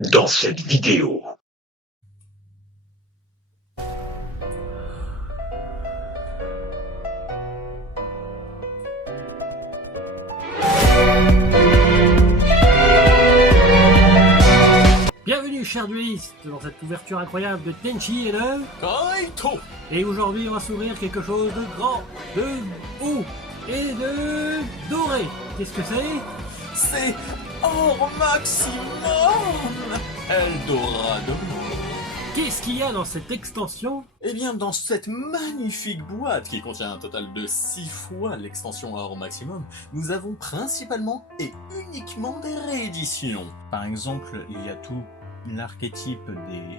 Dans cette vidéo. Bienvenue chers duelistes dans cette ouverture incroyable de Tenchi et de Kaito. Et aujourd'hui on va s'ouvrir quelque chose de grand, de haut et de doré. Qu'est-ce que c'est? C'est Or Maximum Eldorado. Qu'est-ce qu'il y a dans cette extension? Eh bien, dans cette magnifique boîte qui contient un total de 6 fois l'extension Or Maximum, nous avons principalement et uniquement des rééditions. Par exemple, il y a tout l'archétype des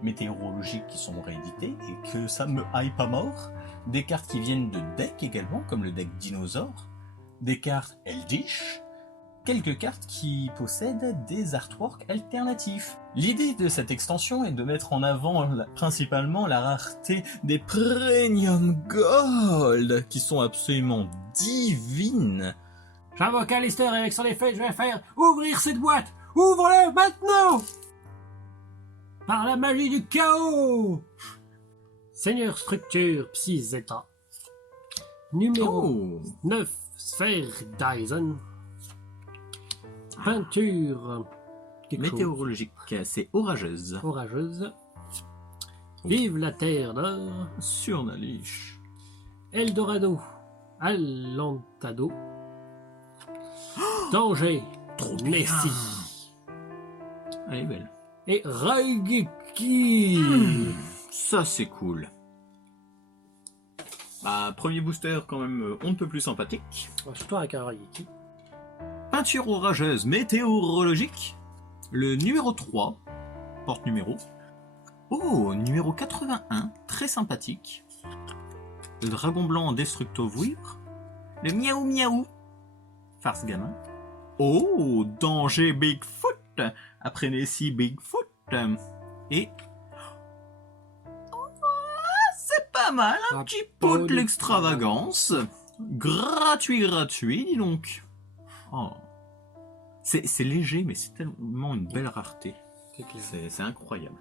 météorologiques qui sont réédités et que ça me hype à mort. Des cartes qui viennent de decks également, comme le deck Dinosaure, des cartes Eldish, quelques cartes qui possèdent des artworks alternatifs. L'idée de cette extension est de mettre en avant principalement la rareté des Premium Gold, qui sont absolument divines. J'invoque Alistair et avec son effet je vais faire ouvrir cette boîte. Ouvre-le maintenant! Par la magie du chaos! Seigneur Structure Psy Zeta. Numéro 9, Sphère Dyson. Peinture Météorologique, c'est orageuse. orageuse. Vive la terre d'or. Surnalish. Eldorado. Alantado. Danger. Trop Messi. Elle est belle. Et Raigeki. Ça c'est cool. Bah, premier booster quand même on ne peut plus sympathique. Surtout avec un Raigeki. Peinture orageuse météorologique. Le numéro 3, porte-numéro. Oh, numéro 81, très sympathique. Le dragon blanc Destructo Vouivre. Le miaou miaou, farce gamin. Oh, danger Bigfoot. Après Nessie Bigfoot. Et... c'est pas mal, un petit pot de l'extravagance. Gratuit, dis donc. Oh. C'est léger, mais c'est tellement une belle rareté. C'est incroyable.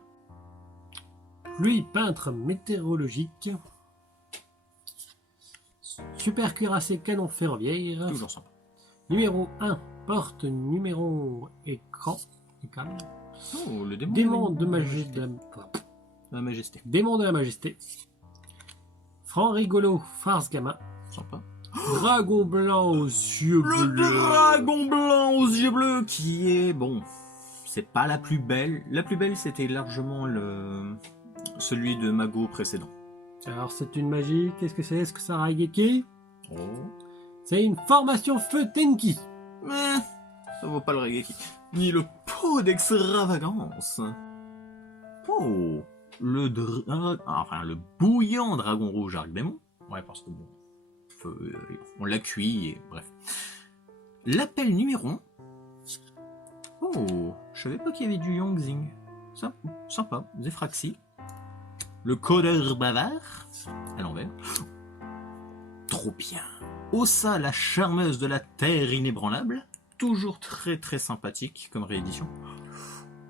Pluie peintre météorologique. Super cuirassé canon ferroviaire. Toujours sympa. Numéro 1, porte numéro écran. Oh, le Démon de majesté. La majesté. Démon de la majesté. Franc rigolo, farce gamin. Sympa. Dragon blanc aux yeux bleus. Le dragon blanc aux yeux bleus qui est bon. C'est pas la plus belle. La plus belle c'était largement celui de Mago précédent. Alors c'est une magie, qu'est-ce que c'est? Est-ce que ça Raigeki? Oh. C'est une formation feu Tenki. Mais ça vaut pas le Raigeki. Ni le pot d'extravagance. Oh. Le bouillant dragon rouge Arc-Démon. Ouais, parce que bon. On l'a cuit et bref. L'appel numéro 1. Oh, je savais pas qu'il y avait du Yongxing. Ça, sympa. Zefraxi. Le codeur bavard. À l'envers. Trop bien. Ossa, la charmeuse de la terre inébranlable. Toujours très très sympathique comme réédition.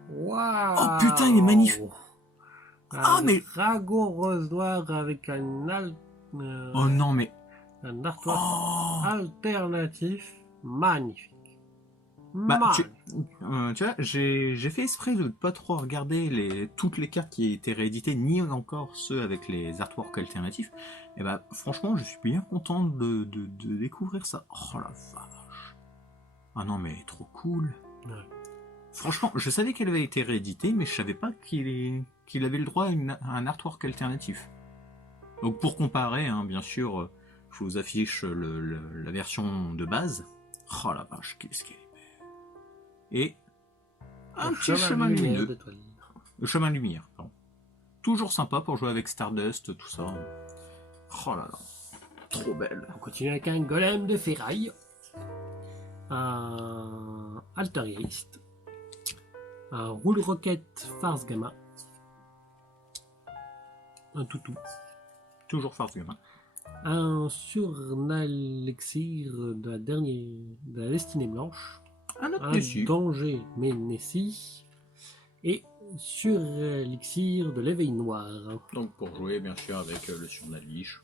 Waouh! Oh putain, il est magnifique. Ah mais... dragon rose noir avec un Oh non mais... un artwork alternatif magnifique. Bah, tu vois, j'ai fait exprès de pas trop regarder toutes les cartes qui étaient rééditées, ni encore ceux avec les artworks alternatifs. Et bah, franchement, je suis bien content de découvrir ça. Oh la vache. Ah non, mais trop cool. Ouais. Franchement, je savais qu'elle avait été rééditée, mais je savais pas qu'il avait le droit à un artwork alternatif. Donc pour comparer, hein, bien sûr, je vous affiche la version de base. Oh la vache, qu'est-ce qu'elle est belle. Et un petit chemin lumineux. Le chemin lumière, pardon. Toujours sympa pour jouer avec Stardust, tout ça. Oh là là, trop belle. On continue avec un golem de ferraille. Un Altergeist. Un roule roquette farce gamin. Un toutou. Toujours farce gamin. Un surnalexir de la destinée blanche. Un autre Un dessus. danger Messi. et sur l'élixir de l'éveil noir. Donc pour jouer bien sûr avec le surnalige.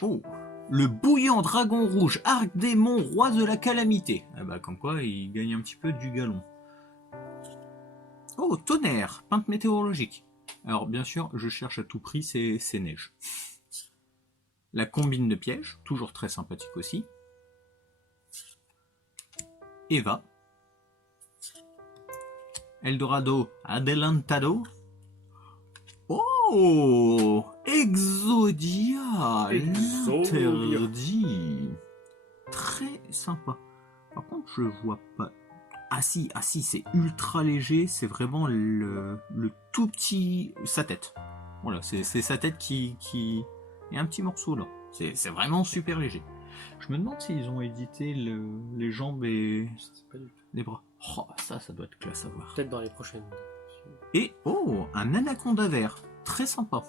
Oh, le bouillant dragon rouge, arc démon, roi de la calamité. Ah bah comme quoi il gagne un petit peu du galon. Oh, tonnerre, pinte météorologique. Alors bien sûr, je cherche à tout prix, c'est neige. La combine de pièges, toujours très sympathique aussi. Eva. Eldorado, Adelantado. Oh, Exodia, l'interdit. Très sympa. Par contre, je vois pas. Ah si, c'est ultra léger. C'est vraiment le tout petit. Sa tête. Voilà, c'est sa tête qui. Il y a un petit morceau là. C'est vraiment super léger. Je me demande s'ils ont édité les jambes et les bras. Oh, ça doit être classe à voir. Peut-être dans les prochaines. Et oh, un anaconda vert. Très sympa.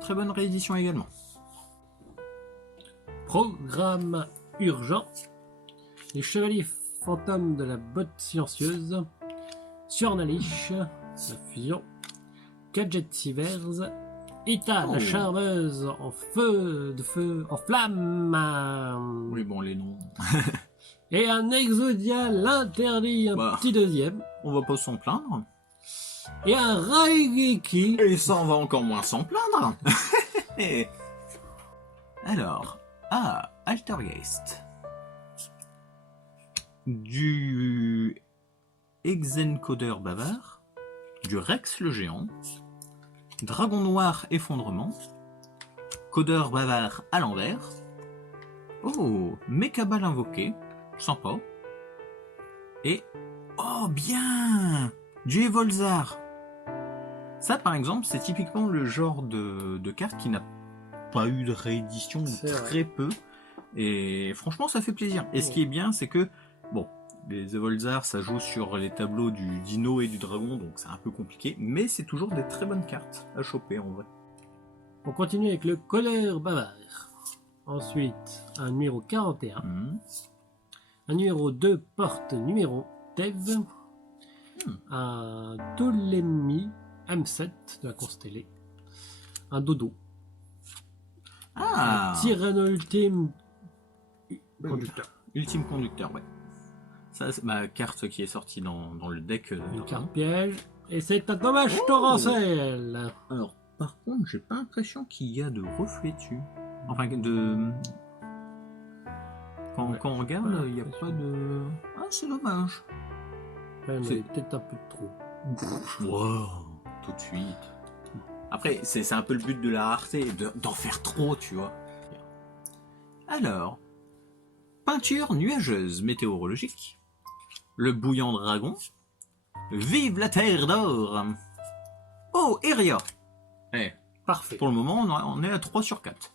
Très bonne réédition également. Programme urgent. Les chevaliers fantômes de la botte silencieuse. Surnalish, la fusion. Gadget Sivers. Ita, la charmeuse en feu, en flamme. Oui, bon, les noms. Et un Exodia, l'interdit, un petit deuxième. On va pas s'en plaindre. Et un Raigeki. Et ça, on va encore moins s'en plaindre. Alors, Altergeist. Du Exencodeur bavard. Du Rex le géant. Dragon noir effondrement. Codeur bavard à l'envers. Oh, Mekabal invoqué. Sympa. Et... oh, bien! Du Evolzar. Ça, par exemple, c'est typiquement le genre de carte qui n'a pas eu de réédition ou très peu. Et franchement, ça fait plaisir. Et ce qui est bien, c'est que, bon, les Evolzar, ça joue sur les tableaux du dino et du dragon, donc c'est un peu compliqué. Mais c'est toujours des très bonnes cartes à choper, en vrai. On continue avec le Colère bavard. Ensuite, un numéro 41. Un numéro 2 porte numéro Tev. Un Ptolémie M7 de la constellée. Un dodo. Un Tyranno ultime conducteur. Ultime conducteur, ouais. Ça, c'est ma carte qui est sortie dans le deck. Une carte piège. Et c'est un dommage torrentiel. Alors, par contre, j'ai pas l'impression qu'il y a de reflets dessus. Enfin, de... Quand on regarde, il n'y a pas de... Ah, c'est dommage. C'est peut-être un peu trop. Wow, tout de suite. Après, c'est un peu le but de la rareté, d'en faire trop, tu vois. Alors, peinture nuageuse météorologique, le bouillant dragon, vive la terre d'or. Oh, Eria. Parfait. Pour le moment, on est à 3 sur 4.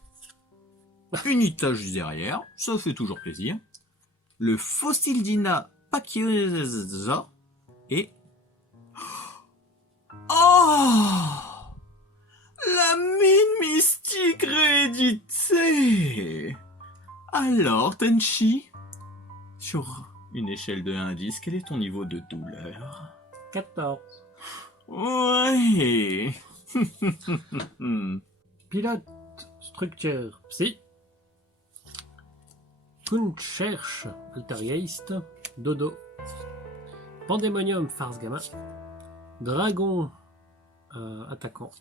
Unitage derrière, ça fait toujours plaisir. Le Fossildina Pachiosa et... oh, la mine mystique rééditée. Alors, Tenchi, sur une échelle de 1 à 10, quel est ton niveau de douleur? 14. Ouais. Pilote structure psy. Kun cherche Altergeist. Dodo. Pandemonium farce gamin. Dragon attaquant.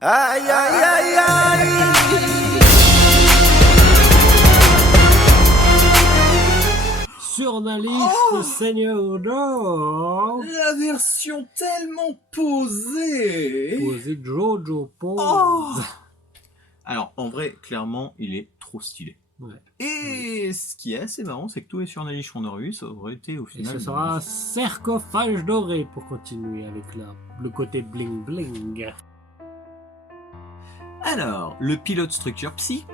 Aïe aïe aïe aïe. Surnalish, Seigneur d'or. La version tellement posée. Posé Jojo pose. Oh. Alors, en vrai, clairement, il est trop stylé. Ouais. Et ce qui est assez marrant, c'est que tous les Surnalish qu'on aurait eu, ça aurait été au Et final... ce sera un sarcophage doré pour continuer avec le côté bling bling. Alors, le pilote structure psy,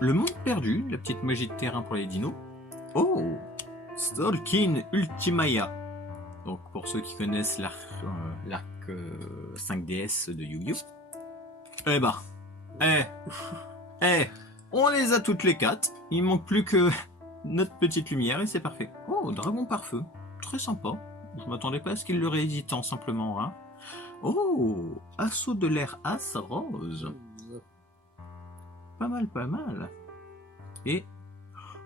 le monde perdu, la petite magie de terrain pour les dinos. Oh, Stalkin Ultimaya. Donc, pour ceux qui connaissent l'arc 5DS de Yu-Gi-Oh! Eh ben, on les a toutes les 4. Il manque plus que notre petite lumière et c'est parfait. Oh, dragon par feu. très sympa. Je m'attendais pas à ce qu'il le réédite tant simplement. Hein. Oh, Assaut de l'air As Rose. Pas mal, pas mal. Et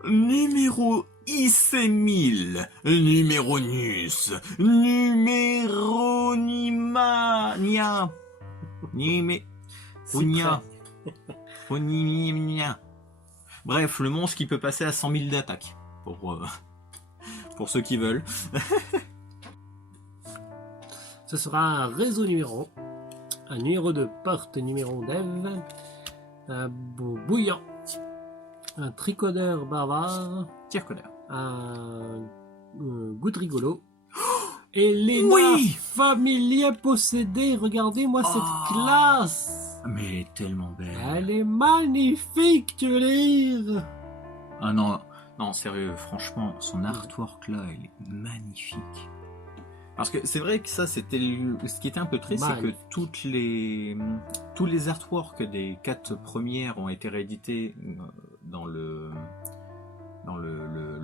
numéro IC1000, numéro Nus, numéro Nima, Nia, Nimé, Onia, Onimia. Bref, le monstre qui peut passer à 100 000 d'attaque, pour ceux qui veulent. Ce sera un réseau numéro, un numéro de porte numéro dev, un bouillant, un tricodeur barbare, Tire-codeur. un goutte rigolo, et Léna Oui familier possédé. Regardez-moi cette classe. Mais elle est tellement belle. Elle est magnifique, tu veux dire. Ah non, non, sérieux, franchement, son artwork là, elle est magnifique. Parce que c'est vrai que ça, c'était ce qui était un peu triste, c'est que tous les artworks des 4 premières ont été réédités dans le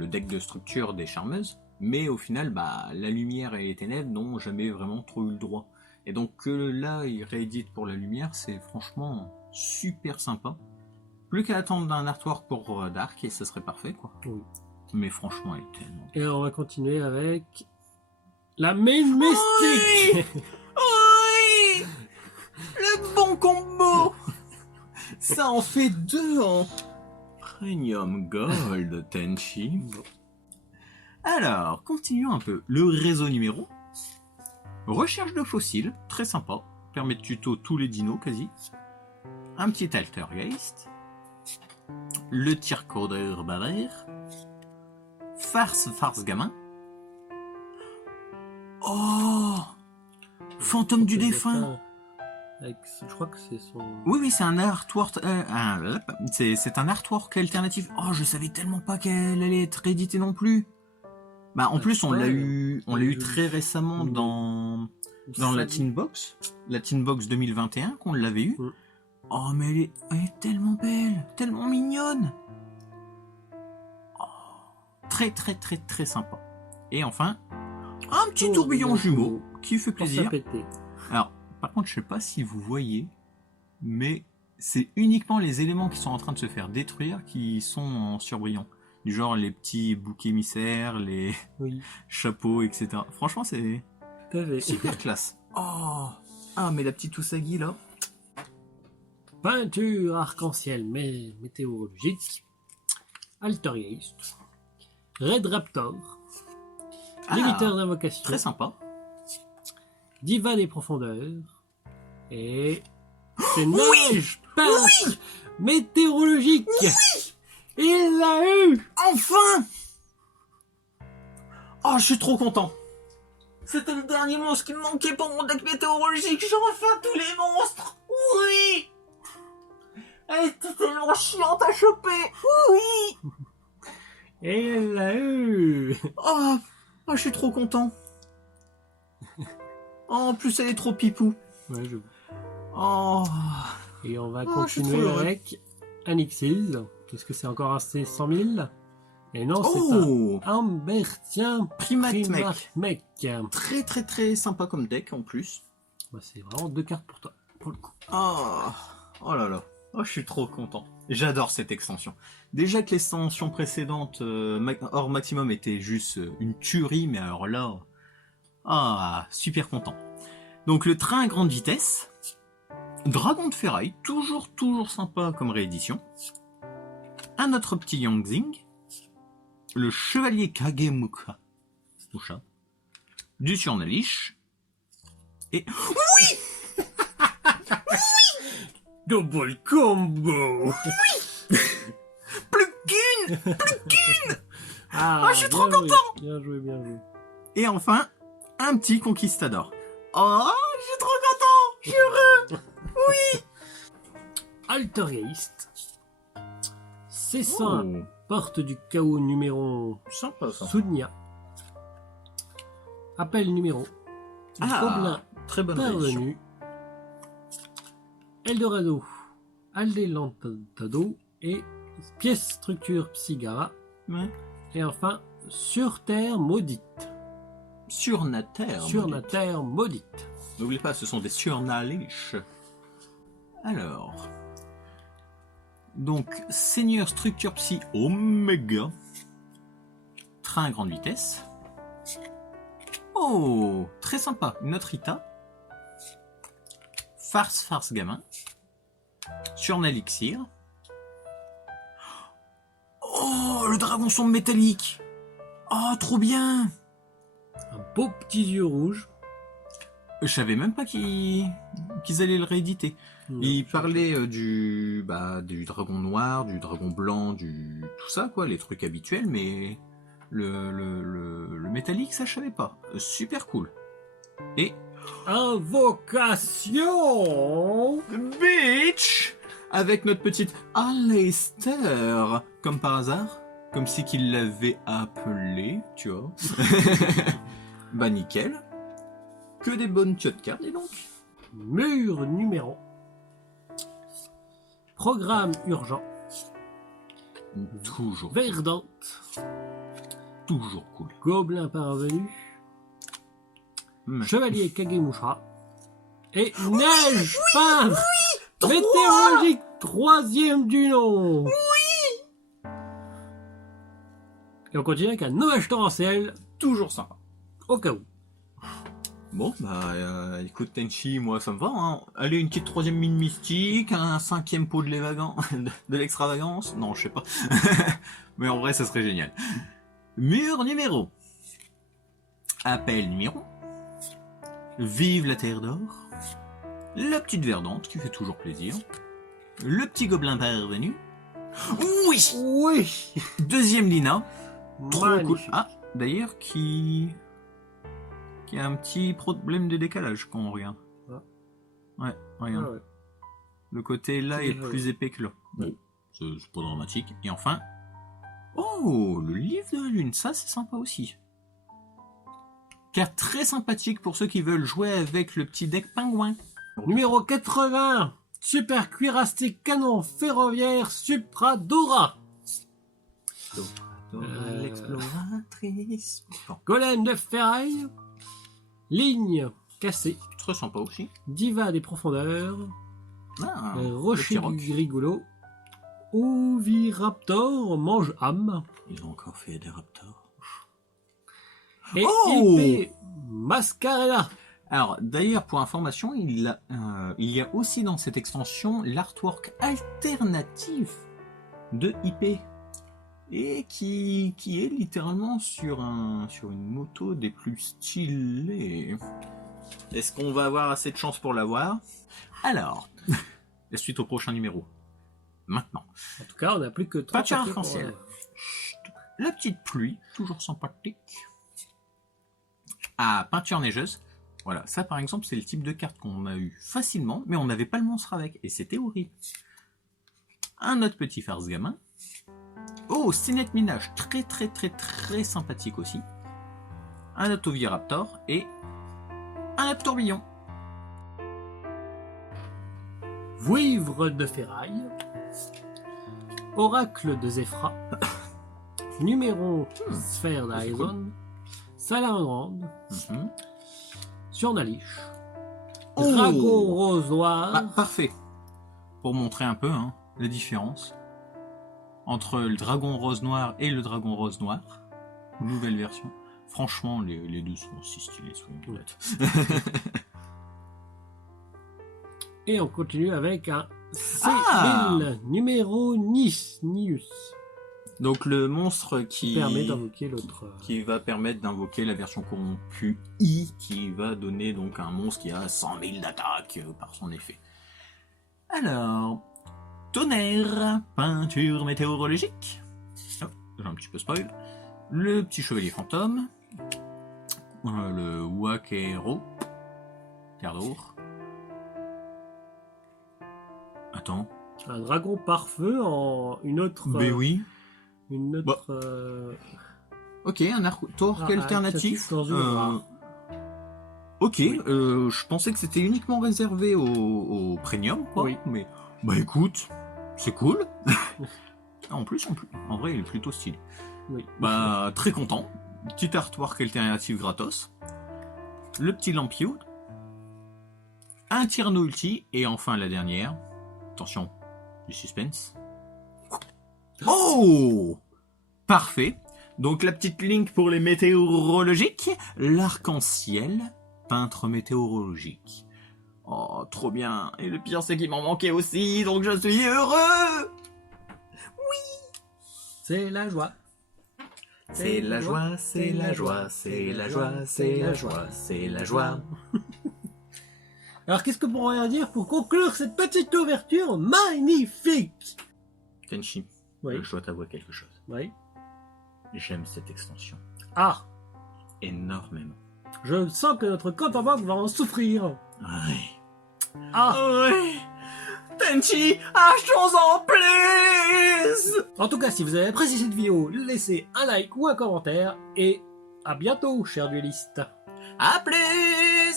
deck de structure des charmeuses, mais au final, bah, la lumière et les ténèbres n'ont jamais vraiment trop eu le droit. Et donc que là, ils rééditent pour la lumière, c'est franchement super sympa. Plus qu'à attendre d'un artwork pour Dark et ça serait parfait, quoi. Oui. Mais franchement, elle est tellement... Et on va continuer avec la main mystique. Oui, le bon combo. Ça en fait 2 en Premium Gold Tenchi. Alors, continuons un peu. Le réseau numéro. Recherche de fossiles, très sympa. Permet de tuto tous les dinos quasi. Un petit Altergeist. Le tir-codeur bavard. Farce gamin. Oh, Fantôme du défunt. Je crois que c'est son... Oui, c'est un artwork, c'est un artwork alternatif. Oh, je savais tellement pas qu'elle allait être rééditée non plus. Bah, en plus, on l'a eu très récemment dans la Teen Box 2021 qu'on l'avait eu. Oh, mais elle est tellement belle, tellement mignonne. Oh, très, très, très, très sympa. Et enfin, un petit tourbillon jumeau qui fait plaisir. Alors, par contre, je sais pas si vous voyez, mais c'est uniquement les éléments qui sont en train de se faire détruire qui sont en surbrillant. Du genre les petits boucs émissaires, les chapeaux, etc. Franchement, c'est super classe. Oh, ah, mais la petite Usagi là. Peinture arc-en-ciel météorologique. Altergeist. Red Raptor. Limiteur d'invocation. Très sympa. Diva des profondeurs. Et c'est neige peintre météorologique. Il l'a eu. Enfin. Oh, je suis trop content. C'était le dernier monstre qui me manquait pour mon deck météorologique. J'ai enfin tous les monstres. Oui. Elle était tellement chiante à choper. Oui. Et il l'a eu. Oh, je suis trop content. Oh, en plus, elle est trop pipou. Ouais, Oh. Et on va continuer avec Anixil. Qu'est-ce que c'est encore un C100 000? Et non, c'est un Ambertien Primate Mech. Très très très sympa comme deck en plus. Bah, c'est vraiment 2 cartes pour toi, pour le coup. Oh là là. Oh, je suis trop content. J'adore cette extension. Déjà que l'extension précédente, hors maximum, était juste une tuerie, mais alors là... super content. Donc le train à grande vitesse. Dragon de ferraille, toujours sympa comme réédition. Un autre petit Yangzing. Le chevalier Kagemuka. Du Surnalish. Et... Oui. Double combo. Oui. Plus qu'une. Je suis trop content. Bien joué. Et enfin, un petit conquistador. Oh, je suis trop content. Je suis heureux. Oui. Altergeist. C100. Porte du chaos numéro Sympa ça. Sounia. Appel numéro. Gobelin très bonne réédition. parvenu. Eldorado. Aldelantado. Et pièce structure Psygara. Ouais. Et enfin, Sur Terre maudite. Surnater. Surnater maudite. N'oubliez pas, ce sont des surnaliches. Alors. Donc, Seigneur Structure Psy Oméga. Train à grande vitesse. Oh, très sympa. Une autre Rita. Farce gamin. Surnalixir. Oh, le dragon sombre métallique. Oh, trop bien. Un beau petit yeux rouge. Je savais même pas qu'ils allaient le rééditer. Ils parlaient du dragon noir, du dragon blanc, tout ça, quoi, les trucs habituels, mais le métallique, ça je savais pas. Super cool. Et Invocation Bitch avec notre petite Aleister, comme par hasard, comme si qu'il l'avait appelé, tu vois. Bah nickel. Que des bonnes de cartes, dis donc. Mur numéro. Programme urgent. Toujours, Verdante. toujours cool. Gobelin parvenu. Chevalier Kagemusha. Et neige peintre. Météorologique 3e du nom. Et on continue avec un hommage torrentiel. Toujours sympa. Au cas où. Bon, bah écoute Tenchi, moi ça me va. Hein. Allez, une petite 3e mine mystique, un 5e pot de de l'extravagance. Non, je sais pas. Mais en vrai, ça serait génial. Mur numéro. Appel numéro. Vive la terre d'or. La petite verdante qui fait toujours plaisir. Le petit gobelin parvenu. Oui. Oui. 2e Lina. Trop cool. Magnifique. Ah, d'ailleurs qui a un petit problème de décalage quand on regarde. Ah. Ouais, regarde. Ah ouais. Le côté là est plus épais que là. Bon, c'est pas dramatique. Et enfin, oh, le livre de la lune, ça c'est sympa aussi. Carte très sympathique pour ceux qui veulent jouer avec le petit deck pingouin. Numéro 80. Super cuirassé canon ferroviaire Supradora. L'exploratrice. Bon, Golem de ferraille. Ligne cassée. très sympa aussi. Diva des profondeurs. Ah, Rocher le petit roc. du rigolo. Oviraptor mange âme. Ils ont encore fait des raptors. Et Oh épée Mascarella. Alors, d'ailleurs, pour information, il y a aussi dans cette extension l'artwork alternatif de IP. Et qui est littéralement sur une moto des plus stylées. Est-ce qu'on va avoir assez de chance pour l'avoir? Alors, la suite au prochain numéro. Maintenant. En tout cas, on n'a plus que 30 Peinture papiers arc-en-ciel. Chut. La petite pluie, toujours sympathique. Ah, peinture neigeuse. Voilà, ça par exemple, c'est le type de carte qu'on a eu facilement, mais on n'avait pas le monstre avec, et c'était horrible. Un autre petit farce gamin. Oh, Cinet Minage, très sympathique aussi. Un autre Oviraptor et un autre tourbillon. Vouivre de ferraille. Oracle de Zéphra. Numéro Sphère d'Arizon. Salamandre. Surnaliche. Oh. Dragon rose noir. Ah, parfait. Pour montrer un peu hein, la différence entre le dragon rose noir et le dragon rose noir. Nouvelle version. Franchement, les deux sont si stylés, soyons honnêtes. Et on continue avec un Ah. Céline numéro Nius. Donc le monstre Qui permet d'invoquer l'autre. qui va permettre d'invoquer la version corrompue I, qui va donner donc un monstre qui a 100 000 d'attaque par son effet. Alors, tonnerre, peinture météorologique. Oh, j'ai un petit peu spoil. Le petit chevalier fantôme. Le Wakero. Terre d'or. Attends. Un dragon pare-feu en une autre. Ben oui. Une autre. Ok, un arc-torque alternatif. dans une rare. Ok, je pensais que c'était uniquement réservé au premium, quoi. Oui. Mais bah écoute, c'est cool. en plus, en vrai, il est plutôt stylé. Oui. Bah très content. Petit artwork alternatif gratos. le petit lampion, un Tierno ulti, et enfin la dernière. Attention, du suspense. Oh! Parfait. Donc la petite link pour les météorologiques, l'arc-en-ciel, peintre météorologique. Oh, trop bien. Et le pire, c'est qu'il m'en manquait aussi, donc je suis heureux. C'est la joie. C'est la joie, c'est la joie, c'est la joie, c'est la joie, c'est la joie. Alors qu'est-ce que pourrait dire pour conclure cette petite ouverture magnifique? Kenshi, Oui. je dois t'avouer quelque chose. Oui. J'aime cette extension. Ah, Énormément. je sens que notre compte en banque va en souffrir. Ouais. Ah, Ouais. Tenchi, achetons-en plus. en tout cas, si vous avez apprécié cette vidéo, laissez un like ou un commentaire et à bientôt, chers duellistes. À plus.